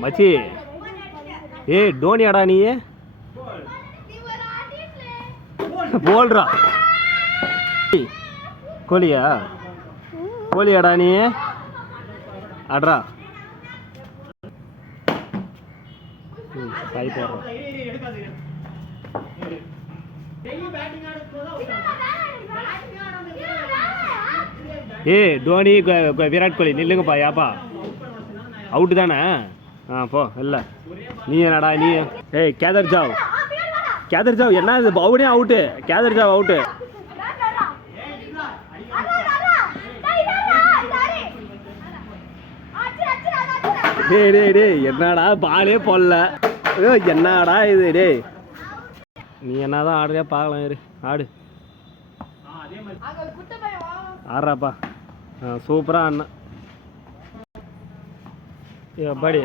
மச்சி ஏய் டோனியாடா நீ போல்றா கோழியா கோழியாடா நீ ஆடுறா கை போடுறோம் ஏய் டோனி விராட் கோலி நில்லுங்கப்பா யாப்பா அவுட்டு தானே ஆ போ இல்லை நீ என்னடா நீ ஏய் கேதர் ஜாவ் என்ன இது பவுனே அவுட்டு கேதர் ஜாவ் அவுட்டு டேய் டேய் டேய் என்னடா பாலே போடல என்னடா இது டேய் நீ என்னதான் ஆடுறியா பார்க்கலாம் இரு ஆடு ஆடுறாப்பா சூப்பரா அண்ணன் படி